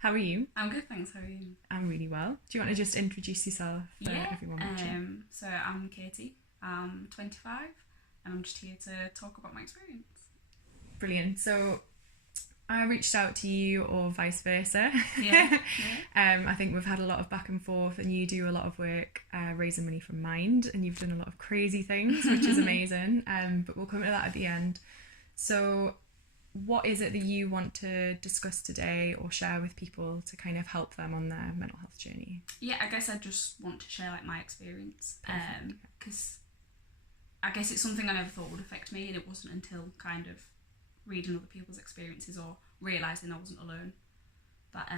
How are you? I'm good, thanks. How are you? I'm really well. Do you want to just introduce yourself for everyone watching? So I'm Katie. I'm 25, and I'm just here to talk about my experience. Brilliant. So I reached out to you, or vice versa. Yeah. I think we've had a lot of back and forth, and you do a lot of work raising money from Mind, and you've done a lot of crazy things, which is amazing. But we'll come to that at the end. So what is it that you want to discuss today or share with people to kind of help them on their mental health journey? Yeah, I guess I just want to share my experience, because I guess it's something I never thought would affect me, and it wasn't until kind of reading other people's experiences or realising I wasn't alone that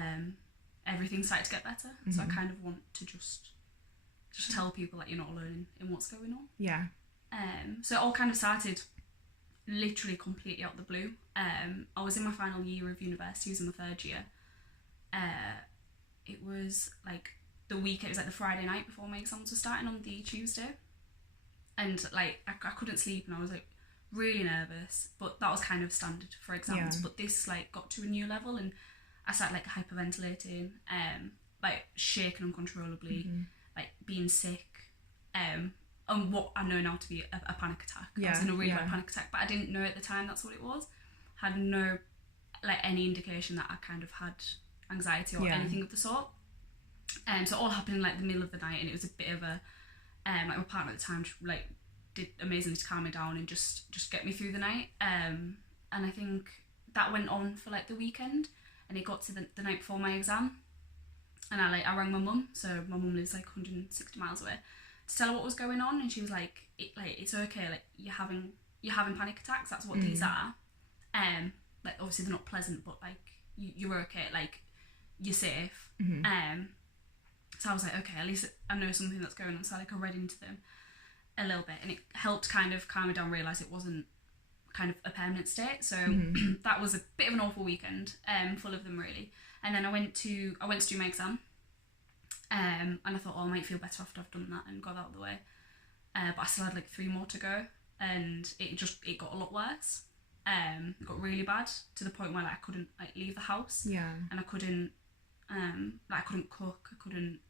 everything started to get better. Mm-hmm. So I kind of want to just tell people that you're not alone in what's going on. Yeah. So it all kind of started literally completely out of the blue. I was in my final year of university. I was in my third year. It was like the weekend. It was like the Friday night before my exams were starting on the Tuesday, and like I couldn't sleep, and I was like really nervous. But that was kind of standard for exams. Yeah. But this like got to a new level, and I started like hyperventilating, like shaking uncontrollably, like being sick, and what I know now to be a panic attack. I was in a really bad panic attack, but I didn't know at the time that's what it was. Had no like any indication that I kind of had anxiety or anything of the sort. So it all happened in like the middle of the night, and it was a bit of a like my partner at the time like did amazingly to calm me down and just get me through the night. And I think that went on for like the weekend, and it got to the night before my exam, and I rang my mum. So my mum lives like 160 miles away, to tell her what was going on, and she was like, it's okay, like you're having panic attacks, that's what these are. Like obviously they're not pleasant, but like you're okay, like you're safe. So I was like, okay, at least I know something that's going on. So like I read into them a little bit, and it helped kind of calm me down, realise it wasn't kind of a permanent state. So that was a bit of an awful weekend, full of them really. And then I went to do my exam. And I thought, I might feel better after I've done that and got out of the way. But I still had like 3 more to go, and it got a lot worse. It got really bad, to the point where like I couldn't like leave the house. Yeah. And I couldn't cook, I couldn't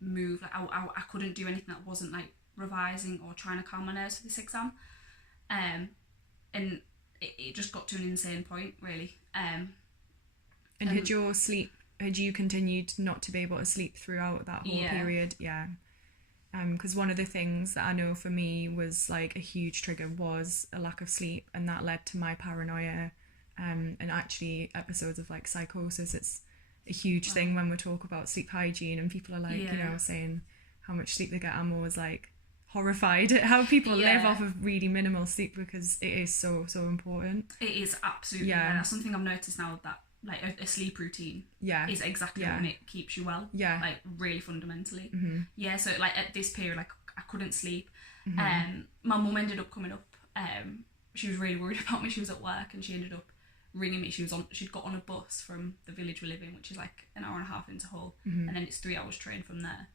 move, like I couldn't do anything that wasn't like revising or trying to calm my nerves for this exam. And it just got to an insane point really. And had your sleep, had you continued not to be able to sleep throughout that whole period? Yeah. Because one of the things that I know for me was like a huge trigger was a lack of sleep, and that led to my paranoia, and actually episodes of like psychosis. It's a huge thing when we talk about sleep hygiene, and people are like, you know, saying how much sleep they get. I'm always like horrified at how people live off of really minimal sleep, because it is so important. It is absolutely. That's something I've noticed now, that like a sleep routine is exactly what it keeps you well, like really fundamentally. So like at this period, like I couldn't sleep. My mum ended up coming up. She was really worried about me. She was at work, and she ended up ringing me. She'd got on a bus from the village we live in, which is like an hour and a half into Hull, and then it's 3 hours train from there.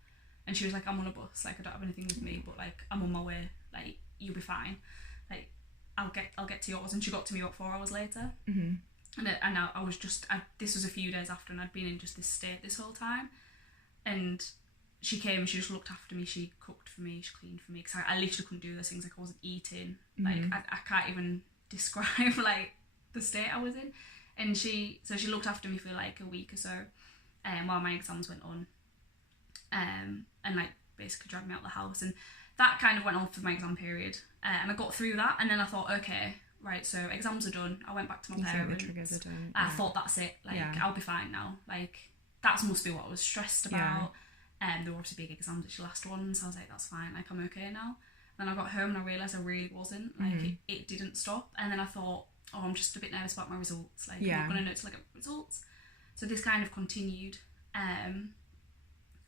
And she was like, I'm on a bus, like I don't have anything with me, but like I'm on my way, like you'll be fine, like I'll get to yours. And she got to me about 4 hours later. And I was this was a few days after, and I'd been in just this state this whole time. And she came, and she just looked after me. She cooked for me, she cleaned for me, because I literally couldn't do those things. Like I wasn't eating. Like I can't even describe like the state I was in. And she looked after me for like a week or so, while my exams went on, and like basically dragged me out of the house. And that kind of went on for my exam period, and I got through that. And then I thought, okay, right, so exams are done. I went back to my parents. The triggers are done. I thought, that's it. Like I'll be fine now. Like that must be what I was stressed about. There were obviously big exams, it's your last one, so I was like, that's fine. Like I'm okay now. Then I got home, and I realised I really wasn't. Like it didn't stop. And then I thought, I'm just a bit nervous about my results. Like I'm not going to know till I get results. So this kind of continued.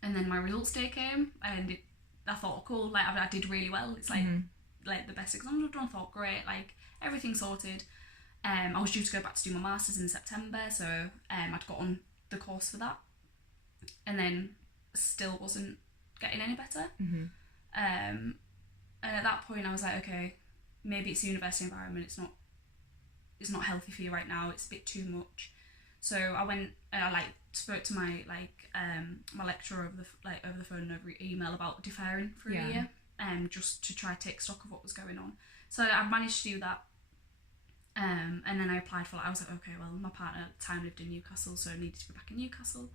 And then my results day came, and I thought, cool, like I did really well. It's like like the best exams I've done. I thought, great, like everything sorted. I was due to go back to do my masters in September, so I'd got on the course for that, and then still wasn't getting any better. And at that point I was like, okay, maybe it's the university environment, it's not healthy for you right now, it's a bit too much. So I went and I spoke to my my lecturer over the phone and over email about deferring for a year, just to try to take stock of what was going on. So I managed to do that. And then I applied for I was like, okay, well, my partner at the time lived in Newcastle, so I needed to be back in Newcastle.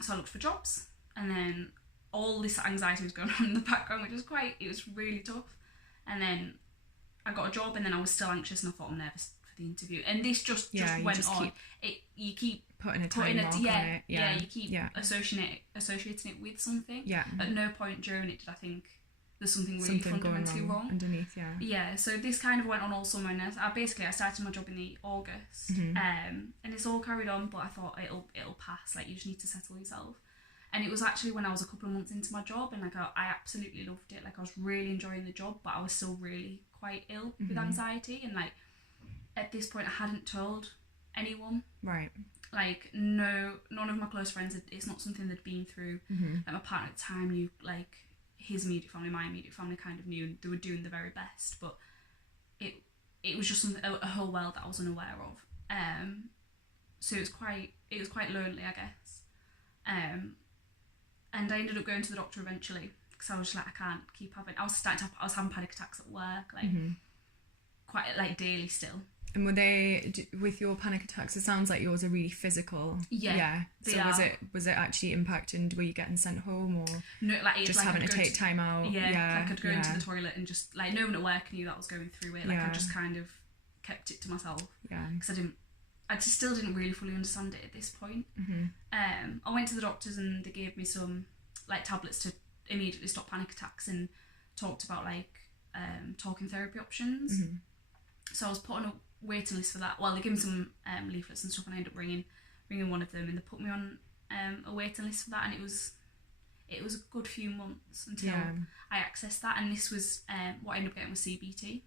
So I looked for jobs, and then all this anxiety was going on in the background, which was it was really tough. And then I got a job, and then I was still anxious, and I thought I'm nervous for the interview. And this just went on. You keep putting a time mark on it. Yeah, you keep associating it with something. Yeah. At no point during it did I think there's something really fundamentally wrong underneath. Yeah, so this kind of went on all summer, and I started my job in the August, and it's all carried on, but I thought it'll pass, like you just need to settle yourself. And it was actually when I was a couple of months into my job, and I absolutely loved it, I was really enjoying the job, but I was still really quite ill with anxiety, and at this point I hadn't told anyone. Right. None of my close friends, it's not something they'd been through. My partner at the time knew, his immediate family, my immediate family kind of knew, and they were doing the very best, but it was just something, a whole world that I was unaware of. So it was quite lonely, I guess. And I ended up going to the doctor eventually, because I was just I can't keep having. I was having panic attacks at work, quite daily still. And were they, with your panic attacks, it sounds like yours are really physical. Yeah. So was it actually impacting? Were you getting sent home, or no? Just having to take time out? Yeah. I could go into the toilet and just no one at work knew that I was going through it. I just kind of kept it to myself. Yeah. Because I just still didn't really fully understand it at this point. I went to the doctors, and they gave me some tablets to immediately stop panic attacks, and talked about talking therapy options. So I was put on a waiting list for that. Well, they gave me some leaflets and stuff, and I ended up ringing one of them, and they put me on a waiting list for that, and it was a good few months until I accessed that, and this was what I ended up getting was CBT,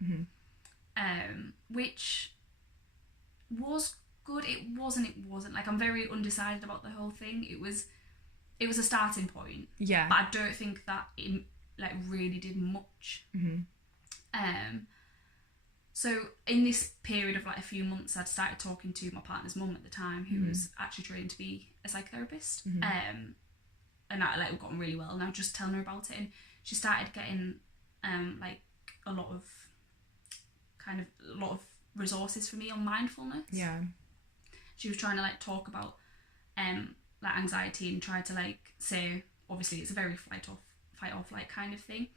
which was good. It wasn't. I'm very undecided about the whole thing. It was a starting point. Yeah. But I don't think that it really did much. So in this period of a few months, I'd started talking to my partner's mum at the time, who was actually trained to be a psychotherapist, and I we got on really well. And I was just telling her about it, and she started getting a lot of resources for me on mindfulness. Yeah. She was trying to talk about anxiety, and tried to say, obviously it's a very fight off kind of thing.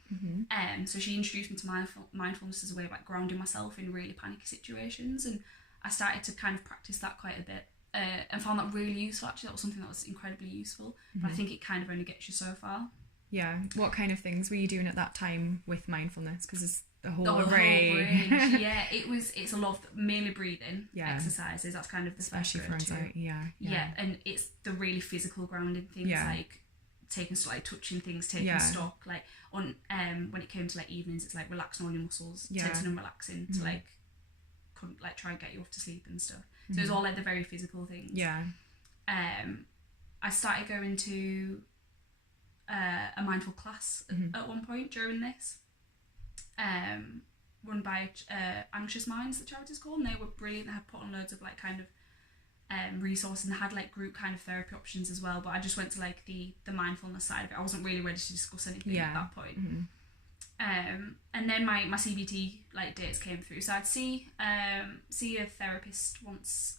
So she introduced me to mindfulness as a way of grounding myself in really panicky situations, and I started to kind of practice that quite a bit, and found that really useful. Actually, that was something that was incredibly useful, but I think it kind of only gets you so far. Yeah. What kind of things were you doing at that time with mindfulness? Because it's the whole array. Whole range. Yeah, it's a lot of mainly breathing exercises. That's kind of the especially for anxiety. Yeah, and it's the really physical grounding things taking touching things, taking stock, on when it came to evenings, it's relaxing all your muscles, tensing and relaxing to try and get you off to sleep and stuff. So it's all the very physical things. I started going to a mindful class at one point during this, run by Anxious Minds, the charity's called, and they were brilliant. They had put on loads of resource, and they had group kind of therapy options as well, but I just went to the mindfulness side of it. I wasn't really ready to discuss anything at that point. And then my CBT dates came through, so I'd see a therapist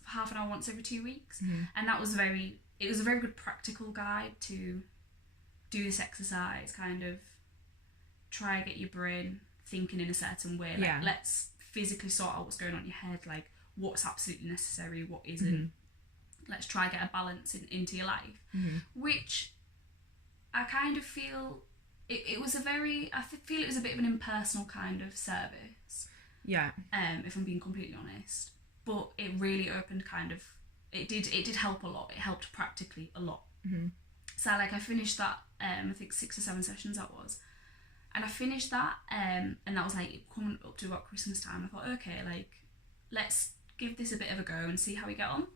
half an hour once every 2 weeks, and it was a very good practical guide to do this exercise, kind of try and get your brain thinking in a certain way. Let's physically sort out what's going on in your head, what's absolutely necessary, what isn't. Let's try and get a balance into your life, which I kind of feel it was I feel it was a bit of an impersonal kind of service. Yeah. If I'm being completely honest, but it really opened it did help a lot. It helped practically a lot. So I finished that, I think 6 or 7 sessions that was, and I finished that, and that was coming up to about Christmas time. I thought, okay, let's give this a bit of a go and see how we get on.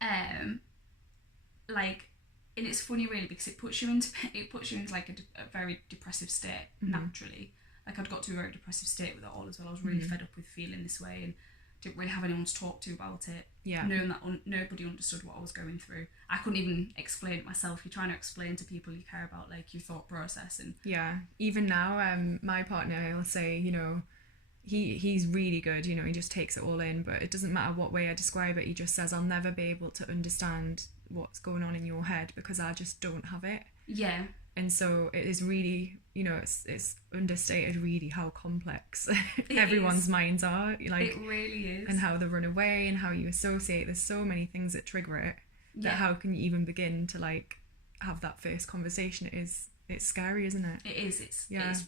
And it's funny really, because it puts you into a very depressive state naturally. I'd got to a very depressive state with it all as well. I was really fed up with feeling this way and didn't really have anyone to talk to about it. Yeah. Knowing that nobody understood what I was going through. I couldn't even explain it myself. You're trying to explain to people you care about, like, your thought process. And yeah, even now, my partner will say, you know, he's really good, you know, he just takes it all in, but it doesn't matter what way I describe it, he just says, I'll never be able to understand what's going on in your head because I just don't have it. Yeah. And so it is really, you know, it's understated really how complex everyone's minds are. Like, it really is. And how they run away and how you associate. There's so many things that trigger it that how can you even begin to, like, have that first conversation? It's scary, isn't it? It is.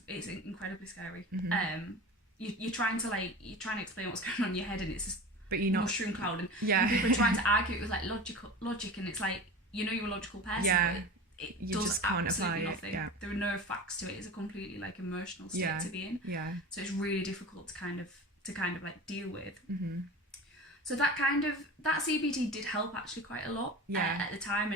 It's incredibly scary. Mm-hmm. You're trying to explain what's going on in your head, and it's this mushroom cloud, and people are trying to argue it with, like, logic, and it's like, you know, you're a logical person, but it does just can't absolutely apply nothing. Yeah. There are no facts to it. It's a completely, like, emotional state to be in. Yeah. So it's really difficult to kind of like deal with. Mm-hmm. So that CBT did help actually quite a lot at the time,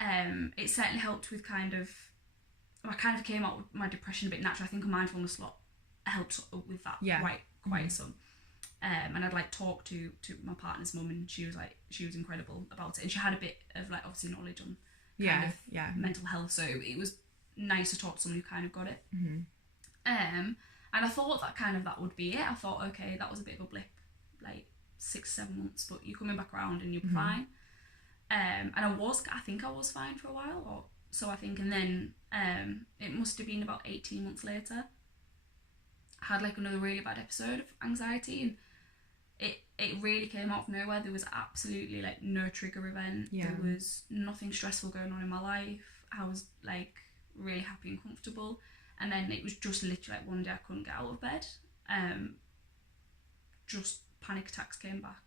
and it certainly helped with I kind of came out with my depression a bit naturally. I think a mindfulness lot helped with that quite some. And I'd, like, talked to my partner's mum, and she was incredible about it, and she had a bit of, like, obviously knowledge on mental health, so it was nice to talk to someone who kind of got it. Mm-hmm. And I thought that would be it. I thought, okay, that was a bit of a blip, like 6-7 months, but you're coming back around and you're fine. And I think I was fine for a while, or so I think, and then it must have been about 18 months later, I had, like, another really bad episode of anxiety, and it really came out of nowhere. There was absolutely, like, no trigger event. There was nothing stressful going on in my life. I was, like, really happy and comfortable, and then it was just literally, like, one day I couldn't get out of bed. Just panic attacks came back,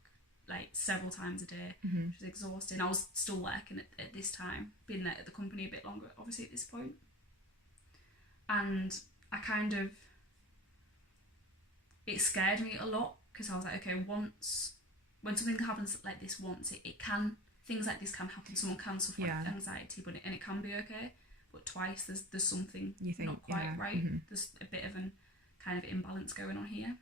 like, several times a day. Mm-hmm. It was exhausting. I was still working at this time, been there at the company a bit longer, obviously, at this point. And I kind of, it scared me a lot, because I was like, okay, when something happens like this once, things like this can happen. Someone can suffer anxiety, and it can be okay. But twice, there's something not quite right. Mm-hmm. There's a bit of an kind of imbalance going on here.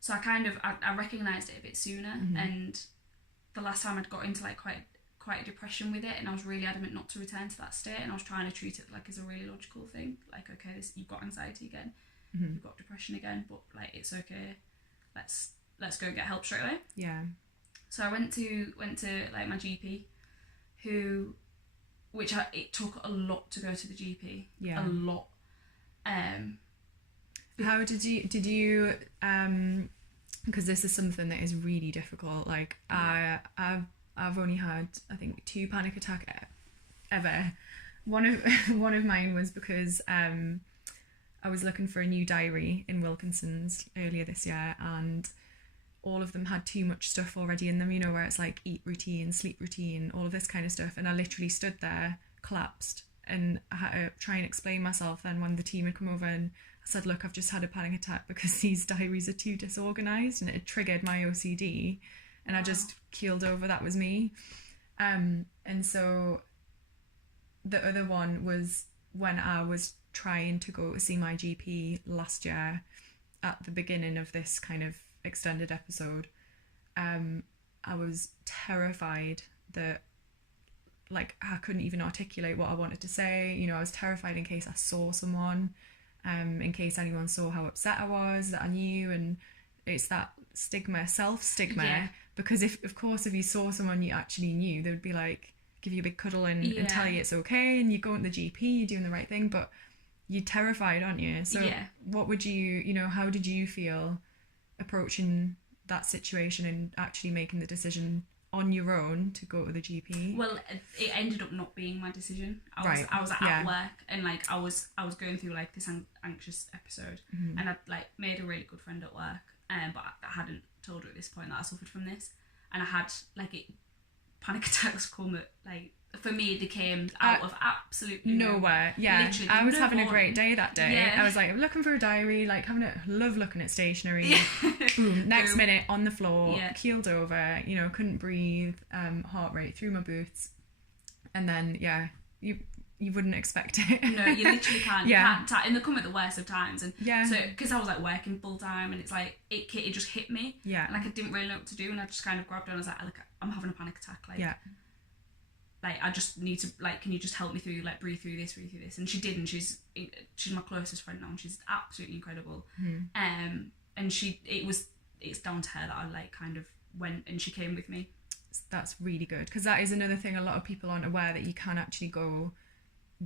So I recognised it a bit sooner, and the last time I'd got into, like, quite a depression with it, and I was really adamant not to return to that state, and I was trying to treat it, like, as a really logical thing, like, okay, you've got anxiety again. You've got depression again, but, like, it's okay, let's go get help straight away. Yeah. So I went to like, my GP, it took a lot to go to the GP. A lot. How did you because this is something that is really difficult, like, I've only had, I think, 2 panic attacks ever. One of mine was because I was looking for a new diary in Wilkinson's earlier this year, and all of them had too much stuff already in them, you know, where it's like eat routine, sleep routine, all of this kind of stuff. And I literally stood there, collapsed, and I had to try and explain myself then when the team had come over, and I said, look, I've just had a panic attack because these diaries are too disorganised, and it triggered my OCD, and I just keeled over. That was me. And so the other one was when I was trying to go see my GP last year at the beginning of this kind of extended episode. I was terrified that, like, I couldn't even articulate what I wanted to say. You know, I was terrified in case I saw someone, in case anyone saw how upset I was, that I knew. And it's that self-stigma, because if you saw someone you actually knew, they would be like, give you a big cuddle and tell you it's okay, and you go into the GP, you're doing the right thing, but you're terrified, aren't you? So what would how did you feel approaching that situation and actually making the decision on your own to go to the GP? Well, it ended up not being my decision. I was at work, and, like, I was going through, like, this anxious episode, and I'd, like, made a really good friend at work, but I hadn't told her at this point that I suffered from this, and I had, like, panic attacks come at, like, for me, they came out of absolutely nowhere. Yeah, literally, I was having a great day that day. Yeah. I was, like, looking for a diary, like, love looking at stationery. Boom, next minute on the floor, keeled over, you know, couldn't breathe, heart rate through my boots, and then you wouldn't expect it. No, you literally can't. Yeah. You can't and they come at the worst of times. And yeah. so, because I was like working full time, and it's like it just hit me. Yeah. And like I didn't really know what to do, and I just kind of grabbed her and I was like, look, I'm having a panic attack. Like, yeah. Like, I just need to, like, can you just help me through, like, breathe through this. And she did, and she's my closest friend now, and she's absolutely incredible. And it's down to her that I, like, kind of went, and she came with me. That's really good, because that is another thing a lot of people aren't aware, that you can actually go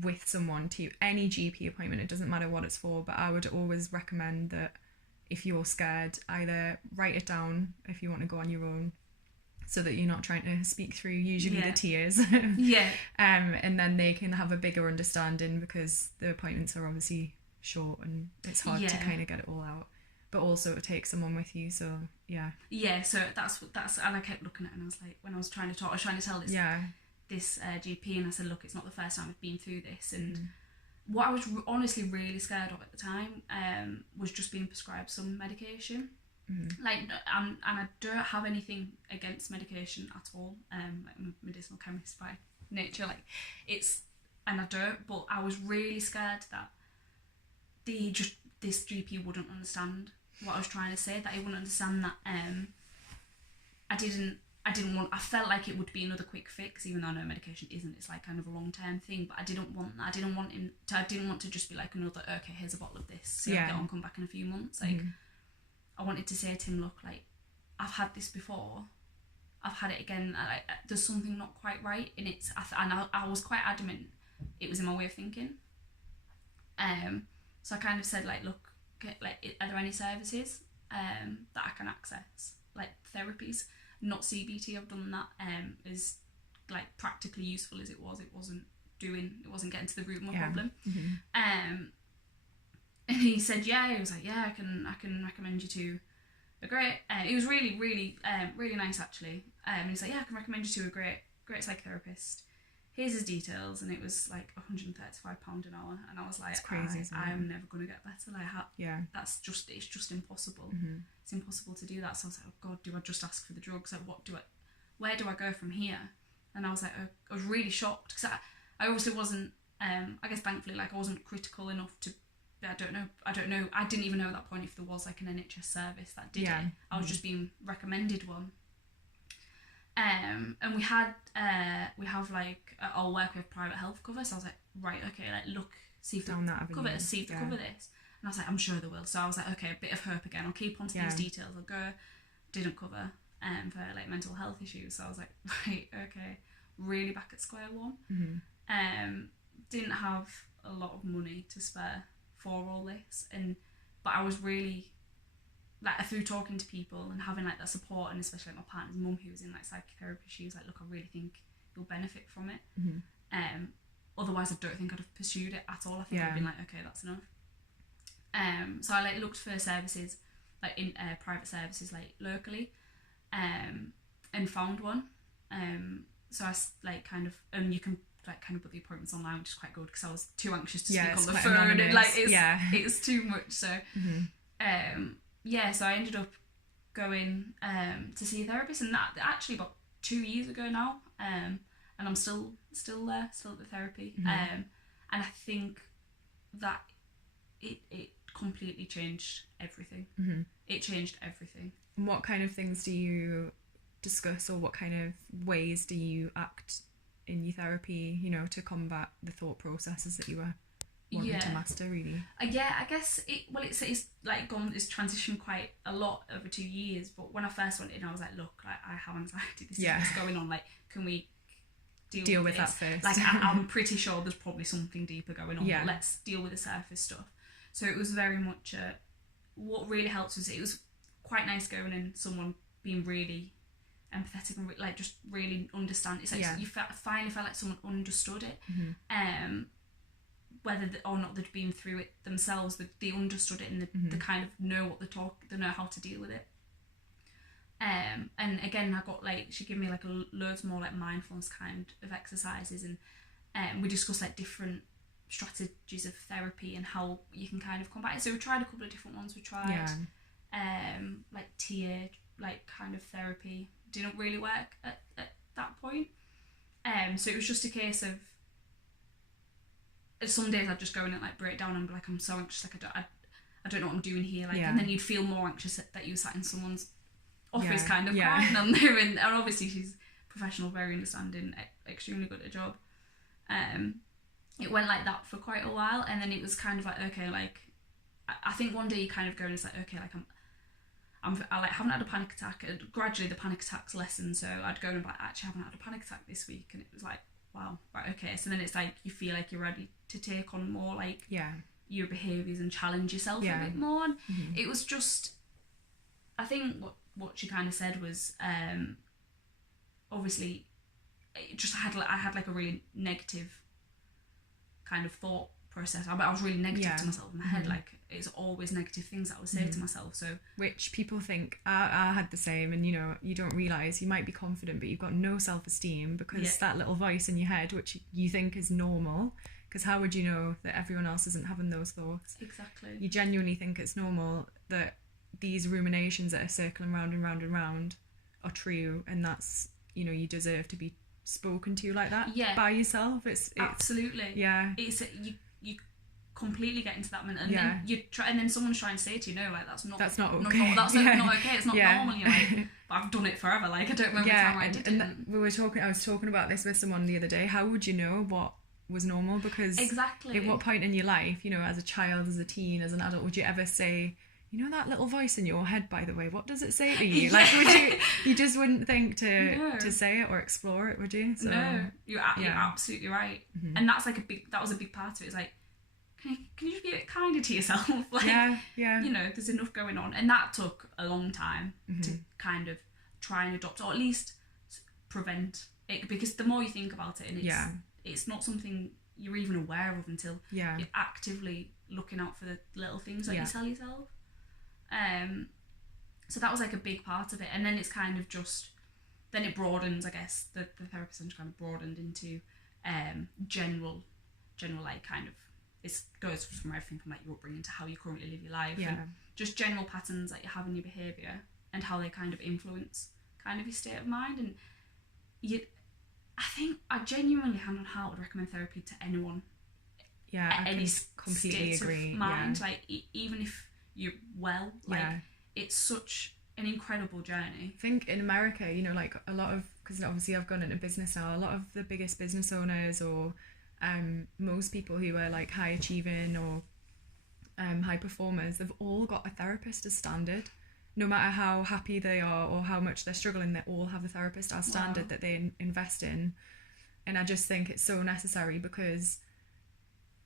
with someone to any GP appointment. It doesn't matter what it's for, but I would always recommend that if you're scared, either write it down if you want to go on your own, so that you're not trying to speak through usually the tears. And then they can have a bigger understanding, because the appointments are obviously short and it's hard to kind of get it all out. But also to take someone with you, so yeah. Yeah, so that's and I kept looking at it, and I was like, when I was trying to talk, I was trying to tell this GP, and I said, look, it's not the first time I've been through this, and what I was honestly really scared of at the time was just being prescribed some medication. Like, and I don't have anything against medication at all. I'm a medicinal chemist by nature, like, and I don't, but I was really scared that this GP wouldn't understand what I was trying to say, that he wouldn't understand that I felt like it would be another quick fix, even though I know medication isn't. It's like kind of a long-term thing, but I didn't want that. I didn't want to just be like another, okay, here's a bottle of this, see how I get on, come back in a few months. Like, I wanted to say to him, look, like, I've had this before, I've had it again, there's something not quite right, and I was quite adamant it was in my way of thinking. So I kind of said, like, look, are there any services that I can access, like therapies, not CBT. I've done that, as like practically useful as it wasn't getting to the root of my problem. And he said, he was like, I can recommend you to a great, he was really, really, really nice, actually. And he's like, I can recommend you to a great psychotherapist. Here's his details, and it was like £135 an hour, and I was like, that's crazy, I'm never going to get better. Like, it's just impossible. It's impossible to do that. So I was like, oh God, do I just ask for the drugs? Like, where do I go from here? And I was like, I was really shocked, because I obviously wasn't, I guess thankfully, like, I wasn't critical enough to, I don't know, I didn't even know at that point if there was like an NHS service that did it. I was just being recommended one. And we have like, I'll work with private health cover, so I was like, right, okay, like, look, see if they cover this. And I was like, I'm sure they will. So I was like, okay, a bit of hope again, I'll keep on to these details, I'll go. Didn't cover for like mental health issues, so I was like, right, okay, really back at square one. Didn't have a lot of money to spare for all this, but I was really, like, through talking to people and having like that support, and especially like my partner's mum, who was in like psychotherapy, she was like, look, I really think you'll benefit from it. Otherwise I don't think I'd have pursued it at all. I think I'd been like, okay, that's enough. So I like looked for services, like in private services, like locally, and found one. So I like kind of, and you can like kind of put the appointments online, which is quite good, because I was too anxious to speak on the phone anonymous. And like it's too much. So so I ended up going to see a therapist, and that actually about 2 years ago now, and I'm still there, still at the therapy. And I think that it completely changed everything. It changed everything. And what kind of things do you discuss, or what kind of ways do you act in your therapy, to combat the thought processes that you were wanting to master, really? I guess it's like it's transitioned quite a lot over 2 years, but when I first went in, I was like, look, like, I have anxiety, this is what's going on, like, can we deal with that first? Like, I'm pretty sure there's probably something deeper going on, but let's deal with the surface stuff. So it was very much what really helped was, it was quite nice going in, someone being really empathetic and like just really understand. It's like you finally felt like someone understood it, whether or not they'd been through it themselves, they understood it, and they kind of know what they know how to deal with it. And again, I got like, she gave me like loads more like mindfulness kind of exercises, and we discussed like different strategies of therapy and how you can kind of combat it. So we tried a couple of different ones. We tried like tiered like kind of therapy. Didn't really work at that point. So it was just a case of some days I'd just go in and like break down and be like, I'm so anxious, like I don't know what I'm doing here, like, and then you'd feel more anxious that you sat in someone's office kind of crying on there, and obviously she's professional, very understanding, extremely good at her job. It went like that for quite a while, and then it was kind of like, okay, like I think one day you kind of go and it's like, okay, like I like haven't had a panic attack, and gradually the panic attacks lessened, so I'd go and be like, actually I haven't had a panic attack this week, and it was like, wow, right, okay. So then it's like you feel like you're ready to take on more like your behaviours and challenge yourself a bit more. And it was just, I think what she kind of said was, obviously it just I had like a really negative kind of thought process. I was really negative to myself in my head, like it's always negative things that I would say to myself. So which people think, I had the same, and you know, you don't realise you might be confident but you've got no self-esteem because that little voice in your head which you think is normal, because how would you know that everyone else isn't having those thoughts? Exactly. You genuinely think it's normal that these ruminations that are circling round and round and round are true, and that's, you know, you deserve to be spoken to like that by yourself. It's absolutely it's you completely get into that moment, and then you try, and then someone's trying to say to you, no, like that's not okay, not okay, it's not normal. You're like, but I've done it forever, like I don't remember the time I did it. I was talking about this with someone the other day. How would you know what was normal? Because exactly, at what point in your life, you know, as a child, as a teen, as an adult, would you ever say, you know, that little voice in your head, by the way, what does it say to you? Like, would you just wouldn't think to say it or explore it, would you? So, no, you're absolutely right. And that's like that was a big part of it. It's like, can you just be a bit kinder to yourself? Like, you know, there's enough going on. And that took a long time to kind of try and adopt, or at least prevent it, because the more you think about it, and it's not something you're even aware of until you're actively looking out for the little things that you tell yourself. So that was like a big part of it, and then it's kind of just, then it broadens, I guess, the therapy centre kind of broadened into general like kind of, it goes from everything from like your upbringing to how you currently live your life, and just general patterns that you have in your behaviour and how they kind of influence kind of your state of mind. And I think I genuinely, hand on heart, would recommend therapy to anyone. I any completely agree. Of mind, like even if you're well, like it's such an incredible journey. I think in America, you know, like a lot of, because obviously I've gone into business now, a lot of the biggest business owners or most people who are like high achieving or high performers, they've all got a therapist as standard. No matter how happy they are or how much they're struggling, they all have a therapist as standard that they invest in. And I just think it's so necessary, because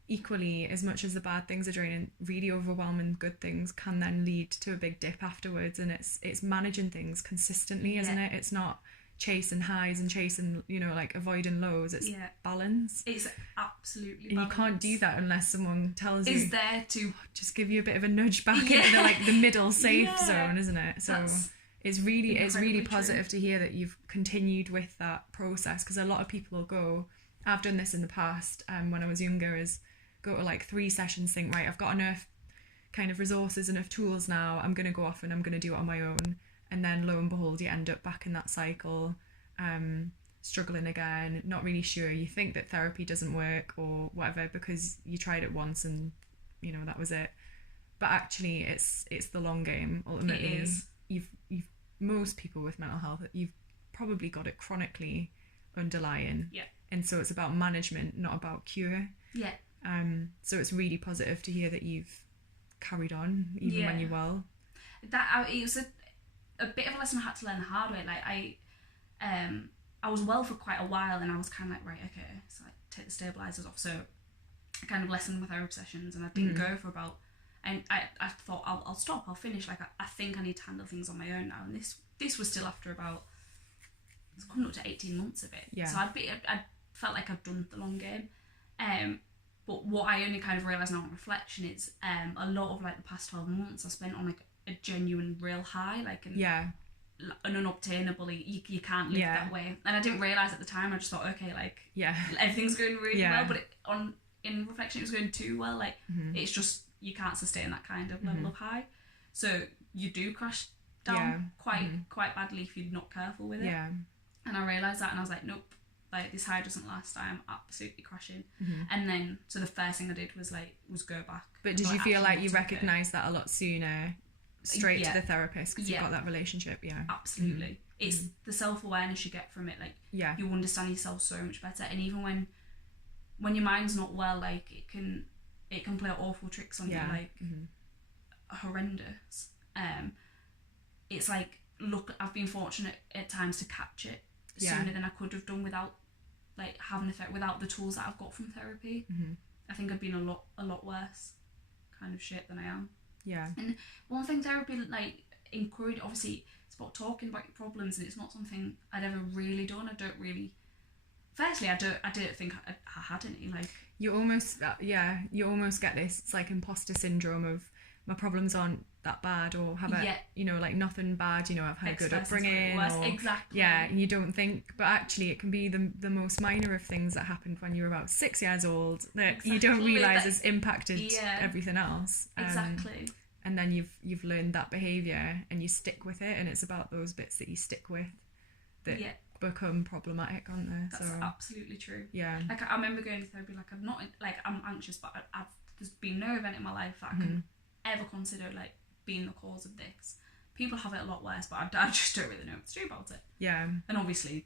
equally, as much as the bad things are draining, really overwhelming good things can then lead to a big dip afterwards. And it's managing things consistently, isn't it? It's not chasing highs and chasing, you know, like avoiding lows. It's balance. It's absolutely and balance. You can't do that unless someone tells you, is there to just give you a bit of a nudge back into the middle safe zone, isn't it? So it's really positive to hear that you've continued with that process, because a lot of people will go, I've done this in the past when I was younger, is go to like 3 sessions, think, right, I've got enough kind of resources, enough tools now, I'm going to go off and I'm going to do it on my own. And then lo and behold, you end up back in that cycle, struggling again, not really sure. You think that therapy doesn't work or whatever because you tried it once and, you know, that was it. But actually it's the long game. Ultimately, it is. You've most people with mental health, you've probably got it chronically underlying. Yeah. And so it's about management, not about cure. Yeah. So it's really positive to hear that you've carried on even when you're well. That it was a bit of a lesson I had to learn the hard way. Like I was well for quite a while, and I was kind of like, right, okay, so I take the stabilizers off. So I kind of lessened my therapy sessions, and I didn't go for about. And I thought I'll stop, I'll finish. Like I think I need to handle things on my own now. And this was still after about, it's coming up to 18 months of it. Yeah. So I felt like I'd done the long game. But what I only kind of realised now on reflection is a lot of like the past 12 months I spent on like a genuine real high, like an unobtainable, you can't live that way. And I didn't realise at the time. I just thought, okay, like everything's going really well, but in reflection it was going too well. Like it's just, you can't sustain that kind of level of high, so you do crash down quite badly if you're not careful with it. And I realised that, and I was like, nope, like this high doesn't last, I am absolutely crashing. And then so the first thing I did was go back. But did you feel like you recognised that a lot sooner, straight to the therapist, because you got that relationship? Absolutely. It's the self-awareness you get from it, like you understand yourself so much better. And even when your mind's not well, like it can play awful tricks on you, like horrendous. It's like, look, I've been fortunate at times to catch it sooner than I could have done without like having without the tools that I've got from therapy. I think I'd been a lot worse kind of shit than I am. And one thing therapy like encouraged, obviously it's about talking about your problems, and it's not something I'd ever really done. I don't think I had any. Like you almost get this, it's like imposter syndrome of my problems aren't that bad, or have I, like nothing bad, I've had a good upbringing, or exactly. And you don't think, but actually it can be the most minor of things that happened when you were about 6 years old that you don't realise has impacted everything else. Exactly. And then you've learned that behaviour and you stick with it, and it's about those bits that you stick with that become problematic, aren't they? That's absolutely true. Yeah. Like I remember going to therapy, like I'm anxious, but there's been no event in my life that I can ever consider like being the cause of this. People have it a lot worse, but I just don't really know what to do about it. Yeah. And obviously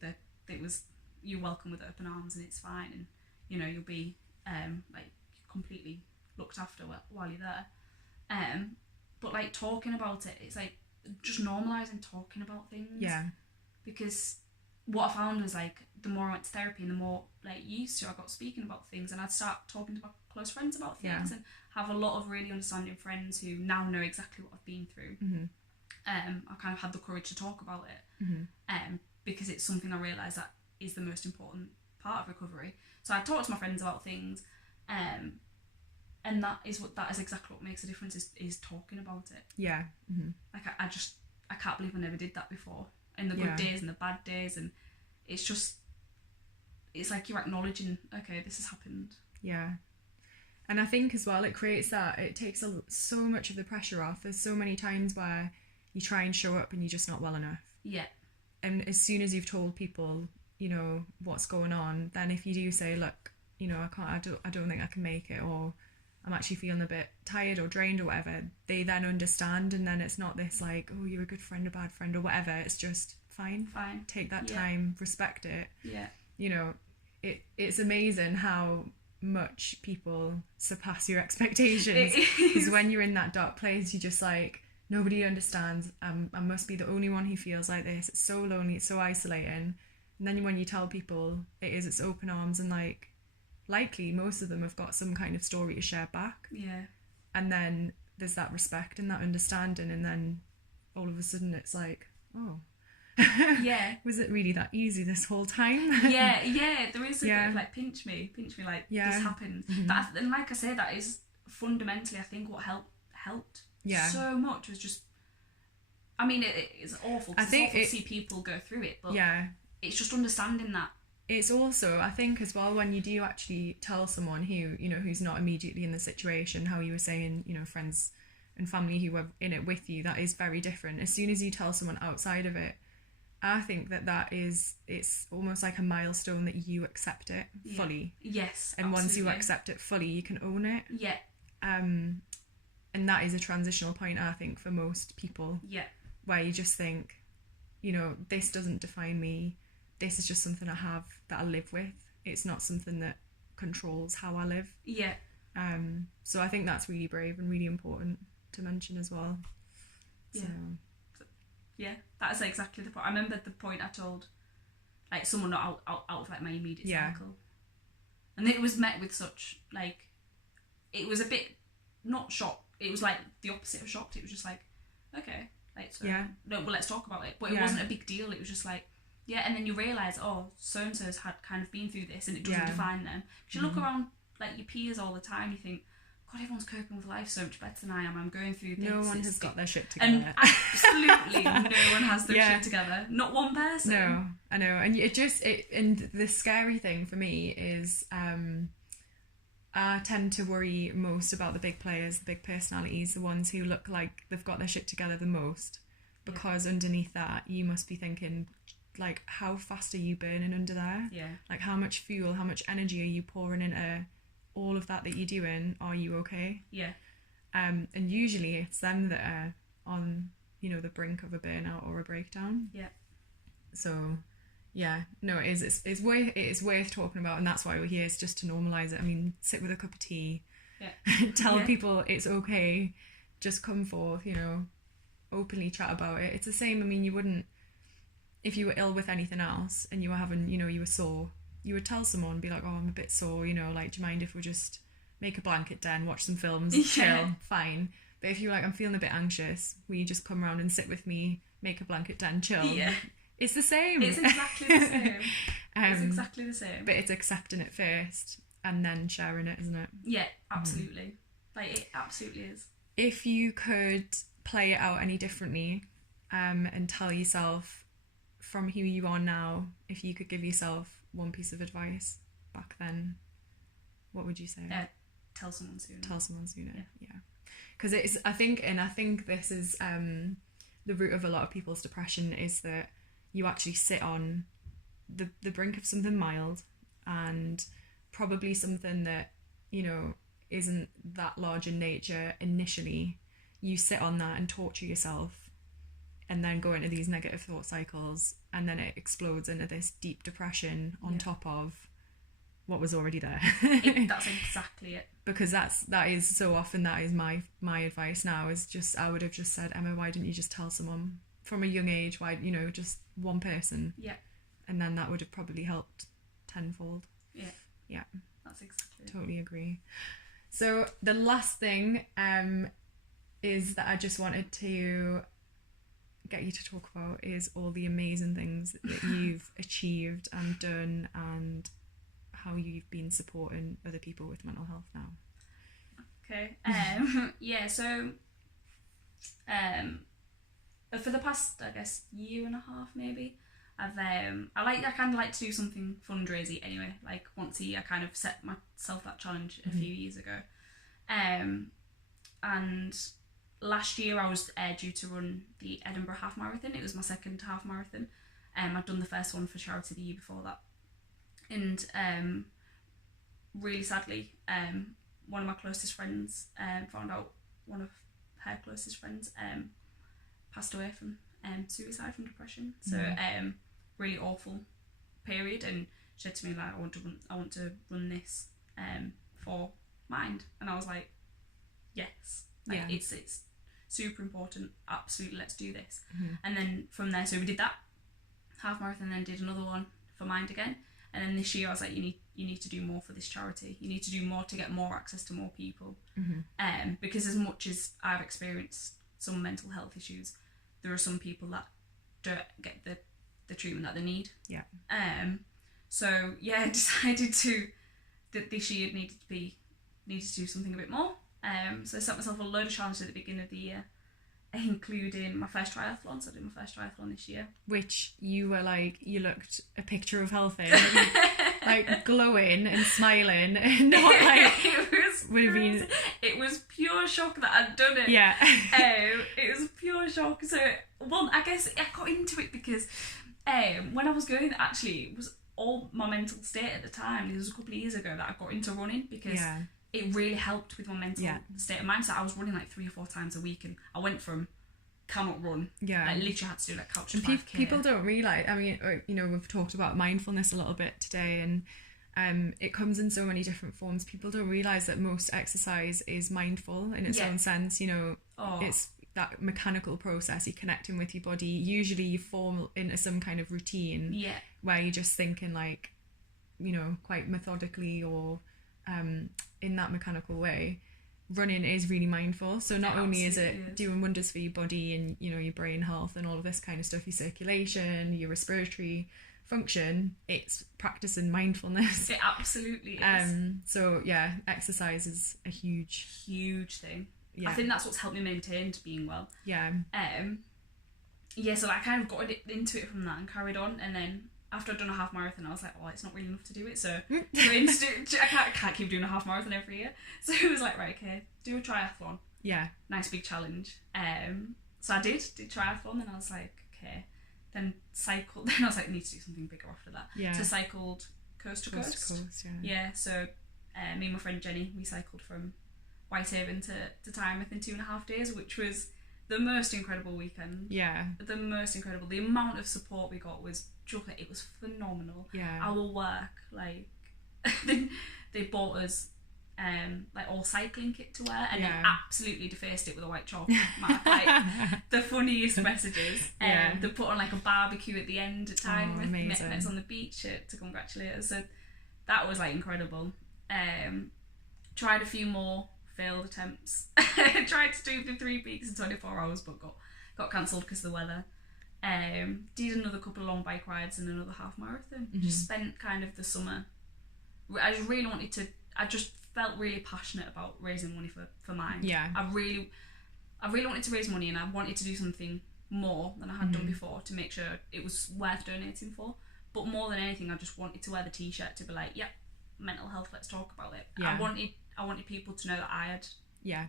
you're welcome with open arms, and it's fine, and you'll be like completely looked after while you're there. But like talking about it, it's like just normalising talking about things. Yeah. Because what I found was like the more I went to therapy and the more like used to I got speaking about things, and I'd start talking to my close friends about things, and have a lot of really understanding friends who now know exactly what I've been through. I kind of had the courage to talk about it, because it's something I realised that is the most important part of recovery. So I talk to my friends about things, and that is exactly what makes a difference, is talking about it. Yeah. Like I can't believe I never did that before, in the good days and the bad days, and it's like you're acknowledging, okay, this has happened. Yeah. And I think as well, it takes so much of the pressure off. There's so many times where you try and show up and you're just not well enough. Yeah. And as soon as you've told people, what's going on, then if you do say, look, I don't think I can make it, or I'm actually feeling a bit tired or drained or whatever, they then understand, and then it's not this like, oh, you're a good friend, a bad friend, or whatever. It's just fine. Take that time, respect it. Yeah. It's amazing how much people surpass your expectations, because when you're in that dark place, you're just like, nobody understands. I must be the only one who feels like this. It's so lonely, it's so isolating. And then when you tell people it's open arms, and like likely most of them have got some kind of story to share back. Yeah. And then there's that respect and that understanding, and then all of a sudden it's like, oh, yeah, was it really that easy this whole time? yeah there is a bit of like pinch me like this happened. And like I say, that is fundamentally I think what helped so much was just, I mean it is awful, because it's awful to see people go through it, but it's just understanding that. It's also, I think as well, when you do actually tell someone who's not immediately in the situation, how you were saying, friends and family who were in it with you, that is very different. As soon as you tell someone outside of it, I think it's almost like a milestone that you accept it fully. Yes, and absolutely. Once you accept it fully, you can own it. Yeah. And that is a transitional point, I think, for most people. Yeah. Where you just think, this doesn't define me. This is just something I have that I live with. It's not something that controls how I live. Yeah. So I think that's really brave and really important to mention as well. Yeah. Yeah, that's exactly the point. I remember the point I told, like, someone not out of like my immediate circle, and it was met with such like, it was a bit not shocked. It was like the opposite of shocked. It was just like, okay, like, so no, well, let's talk about it. But it wasn't a big deal. It was just like, and then you realise, oh, so and so's had kind of been through this, and it doesn't define them. Because you look around like your peers all the time, you think, God, everyone's coping with life so much better than I am. I'm going through this. No one has got their shit together. And absolutely no one has their shit together. Not one person. No, I know. And and the scary thing for me is I tend to worry most about the big players, the big personalities, the ones who look like they've got their shit together the most. Because underneath that, you must be thinking, like how fast are you burning under there? Yeah. Like how much fuel, how much energy are you pouring into all of that you're doing? Are you okay? Yeah. And usually it's them that are on, you know, the brink of a burnout or a breakdown. Yeah. So yeah, no, it is worth talking about, and that's why we're here, is just to normalize it. I mean, sit with a cup of tea, tell people it's okay, just come forth, you know, openly chat about it. It's the same, I mean, you wouldn't, if you were ill with anything else and you were having, you know, you were sore, you would tell someone, be like, oh, I'm a bit sore, you know, like, do you mind if we just make a blanket den, watch some films, chill, fine. But if you're like, I'm feeling a bit anxious, will you just come around and sit with me, make a blanket den, chill? Yeah. It's the same. It's exactly the same. It's exactly the same. But it's accepting it first and then sharing it, isn't it? Yeah, absolutely. Like, it absolutely is. If you could play it out any differently, and tell yourself from who you are now, if you could give yourself one piece of advice back then, what would you say? Tell someone sooner. Tell someone sooner, yeah. Because it's, I think this is the root of a lot of people's depression, is that you actually sit on the brink of something mild and probably something that, you know, isn't that large in nature initially. You sit on that and torture yourself and then go into these negative thought cycles, and then it explodes into this deep depression on top of what was already there. That's exactly it. Because that is so often, that is my advice now, is just, I would have just said, Emma, why didn't you just tell someone from a young age? Why, you know, just one person? Yeah. And then that would have probably helped tenfold. Yeah. Yeah. That's exactly it. Totally agree. So the last thing is that I just wanted to get you to talk about is all the amazing things that you've achieved and done, and how you've been supporting other people with mental health now. Okay. So for the past, I guess, year and a half maybe, I kind of like to do something fundraising anyway. Like once a year, I kind of set myself that challenge a few years ago. And last year I was due to run the Edinburgh Half Marathon. It was my second half marathon. I'd done the first one for charity the year before that. And really sadly, one of my closest friends found out one of her closest friends passed away from suicide, from depression. So really awful period. And she said to me, like, I want to run this for Mind. And I was like, yes, like it's super important, absolutely, let's do this. And then from there, so we did that half marathon, then did another one for Mind again. And then this year I was like, you need to do more for this charity. You need to do more to get more access to more people. Because as much as I've experienced some mental health issues, there are some people that don't get the treatment that they need. Yeah. So yeah, I decided that this year needed to do something a bit more. So I set myself a load of challenges at the beginning of the year, including my first triathlon. So I did my first triathlon this year. Which you were like, you looked a picture of health in, like glowing and smiling, and not like it was pure shock that I'd done it. Yeah. It was pure shock. So I guess I got into it because when I was going, actually, it was all my mental state at the time. It was a couple of years ago that I got into running because it really helped with my mental state of mind. So I was running like 3 or 4 times a week, and I went from cannot run, like literally had to do like couch to 5K. People don't realise, I mean, you know, we've talked about mindfulness a little bit today, and it comes in so many different forms. People don't realise that most exercise is mindful in its own sense, you know. It's that mechanical process, you're connecting with your body. Usually you form into some kind of routine where you're just thinking, like, you know, quite methodically or in that mechanical way. Running is really mindful, so not only is it doing wonders for your body and, you know, your brain health and all of this kind of stuff, your circulation, your respiratory function, it's practicing mindfulness. It absolutely is. So yeah, exercise is a huge thing. I think that's what's helped me maintain being well. So I kind of got into it from that and carried on, and then after I'd done a half marathon, I was like, it's not really enough to do it, so I can't keep doing a half marathon every year. So it was like, right, okay, do a triathlon. Yeah. Nice big challenge. So I did triathlon, and I was like, okay, then cycled. Then I was like, I need to do something bigger after that. Yeah. So cycled coast to coast. Yeah. So me and my friend Jenny, we cycled from Whitehaven to Tynemouth in 2.5 days, which was the most incredible weekend. Yeah. The most incredible. The amount of support we got was just, it was phenomenal. Yeah. Our work, like, they bought us like all cycling kit to wear, and then absolutely defaced it with a white chalk mark. Like the funniest messages. They put on like a barbecue at the end at time. Met us on the beach to congratulate us. So that was like incredible. Tried a few more failed attempts. Tried to do the 3 peaks in 24 hours, but got cancelled because of the weather. Did another couple of long bike rides and another half marathon. Just spent kind of the summer. I just really wanted to. I just felt really passionate about raising money for mine. Yeah. I really wanted to raise money, and I wanted to do something more than I had done before to make sure it was worth donating for. But more than anything, I just wanted to wear the t-shirt to be like, yep, mental health, let's talk about it. Yeah. I wanted people to know that I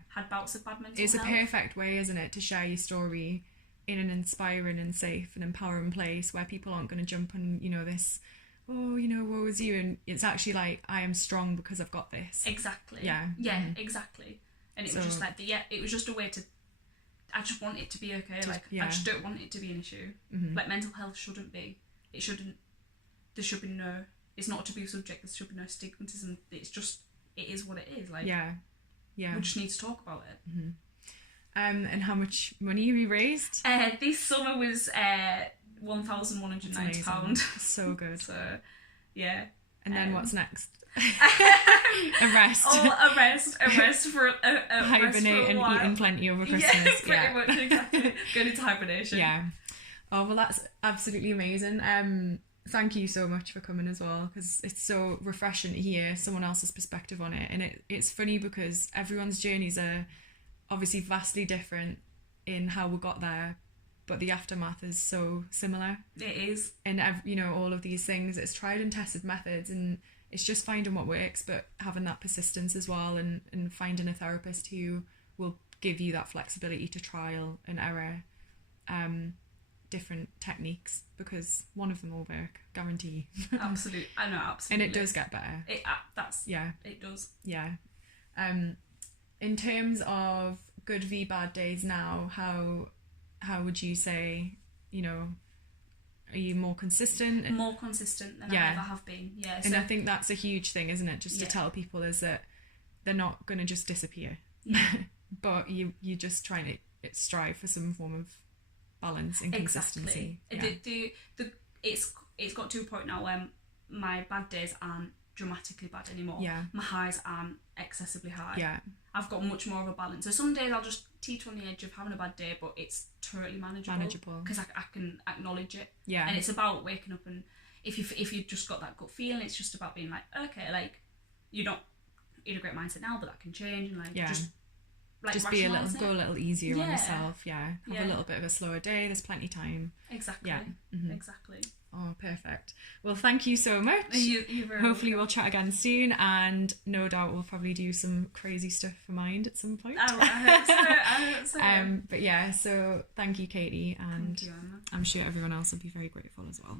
had bouts of bad mental health. It's a perfect way, isn't it, to share your story in an inspiring and safe and empowering place where people aren't going to jump on, this, oh, woe is you, and it's actually like, I am strong because I've got this. Exactly. Yeah. Yeah, exactly. And it was just like, it was just a way to, I just want it to be okay. I just don't want it to be an issue. Like, mental health shouldn't be. It shouldn't, there should be no, it's not a taboo subject, there should be no stigmatism. It's just, it is what it is. Like, yeah. We just need to talk about it. And how much money have you raised? This summer was £1,190. So good. So, yeah. And then what's next? A rest. A rest for hibernate and eating plenty over Christmas. Pretty much, exactly. Going into hibernation. Yeah. Oh, well, that's absolutely amazing. Thank you so much for coming as well, because it's so refreshing to hear someone else's perspective on it. And it's funny because everyone's journeys are obviously vastly different in how we got there, but the aftermath is so similar. It is. And all of these things, it's tried and tested methods, and it's just finding what works, but having that persistence as well, and finding a therapist who will give you that flexibility to trial and error different techniques, because one of them will work, guarantee. Absolutely. I know, absolutely. And it does get better. It does. Yeah. In terms of good v bad days now, how would you say, are you more consistent? More consistent than I ever have been. Yeah. And I think that's a huge thing, isn't it? Just to tell people is that they're not going to just disappear. Yeah. But you just trying to strive for some form of balance and consistency. Exactly. It's got to a point now where my bad days aren't dramatically bad anymore. Yeah. My highs aren't excessively high. Yeah. I've got much more of a balance. So some days I'll just teeter on the edge of having a bad day, but it's totally manageable. Because I can acknowledge it. Yeah. And it's about waking up, and if you just got that gut feeling, it's just about being like, okay, like, you're not in a great mindset now, but that can change, and just be go a little easier on yourself. Have a little bit of a slower day. There's plenty of time. Exactly. Exactly. Oh, perfect. Well, thank you so much. You're very Hopefully we'll chat again soon, and no doubt we'll probably do some crazy stuff for Mind at some point. I hope so. But yeah, so thank you, Katie, and thank you, Emma. I'm sure everyone else will be very grateful as well.